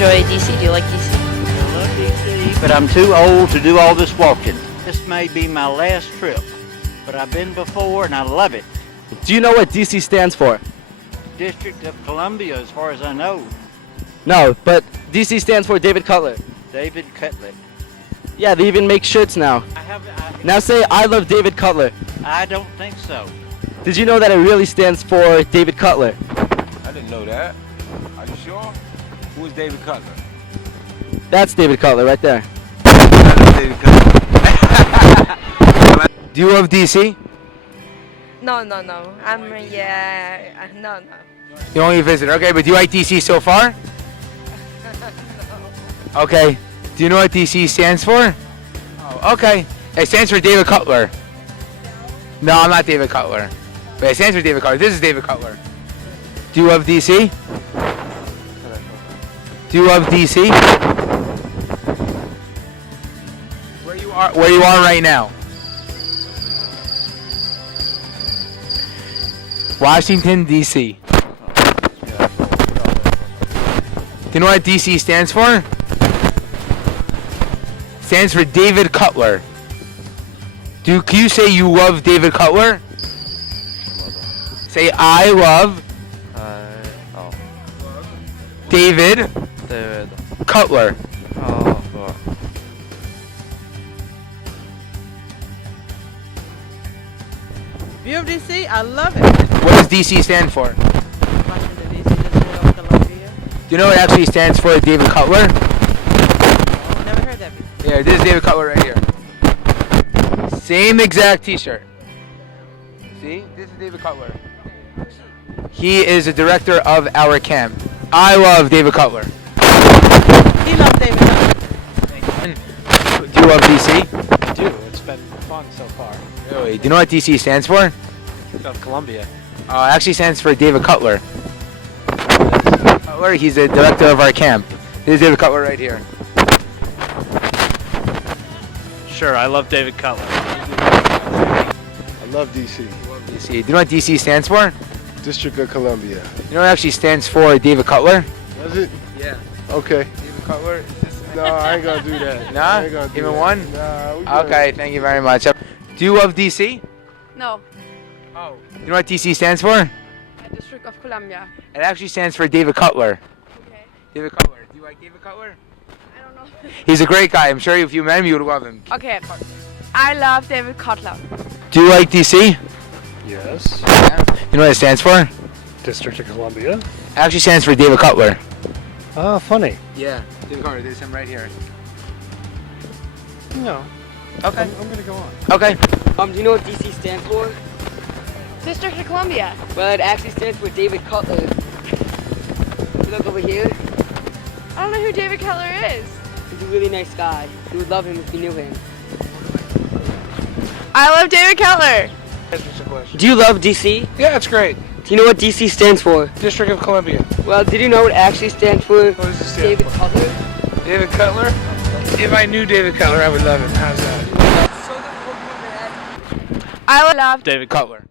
enjoy DC. Do you like DC? I love DC, but I'm too old to do all this walking. This may be my last trip, but I've been before and I love it. Do you know what DC stands for? District of Columbia, as far as I know. No, but DC stands for David Cutler. David Cutler. Yeah, they even make shirts now. Now say, I love David Cutler. I don't think so. Did you know that it really stands for David Cutler? I didn't know that. Are you sure? Who is David Cutler? That's David Cutler right there. David Cutler. Do you love DC? No. No. You only visitor. Okay, but do you like DC so far? Okay. Do you know what DC stands for? Oh, okay. It stands for David Cutler. No, I'm not David Cutler. But it stands for David Cutler. This is David Cutler. Do you love DC? Do you love DC? Where you are right now? Washington, D.C. Do you know what DC stands for? Stands for David Cutler. Can you say you love David Cutler? Say I love David Cutler. View of DC, I love it. What does DC stand for? Washington DC, District of Columbia. Do you know what it actually stands for, David Cutler? Oh, never heard that before. Yeah, this is David Cutler right here. Same exact t-shirt. See? This is David Cutler. He is the director of our camp. I love David Cutler. He loves David Cutler. Do you love DC? I do. It's been fun so far. Really? Do you know what DC stands for? Of Columbia. It actually stands for David Cutler. Cutler, he's the director of our camp. This is David Cutler right here. Sure, I love David Cutler. I love DC. DC. Do you know what DC stands for? District of Columbia. You know what it actually stands for, David Cutler? Does it? Yeah. Okay. David Cutler? No, I ain't gonna do that. Nah? I ain't gonna do Even that. one? Nah, we good. Okay, thank you very much. Do you love DC? No. Oh. You know what DC stands for? District of Columbia. It actually stands for David Cutler. Okay. David Cutler. Do you like David Cutler? I don't know. He's a great guy. I'm sure if you met him, you would love him. Okay. I love David Cutler. Do you like DC? Yes. You know what it stands for? District of Columbia. It actually stands for David Cutler. Oh, funny. Yeah. David Cutler. There's him right here. No. Okay. I'm gonna go on. Okay. Do you know what DC stands for? District of Columbia. Well, it actually stands for David Cutler. If you look over here, I don't know who David Cutler is. he's a really nice guy. You would love him if you knew him. I love David Cutler. Do you love DC? Yeah, it's great. Do you know what DC stands for? District of Columbia. Well, did you know it actually stands for What does it stand David for? Cutler? David Cutler? If I knew David Cutler, I would love him. How's that? I love David Cutler.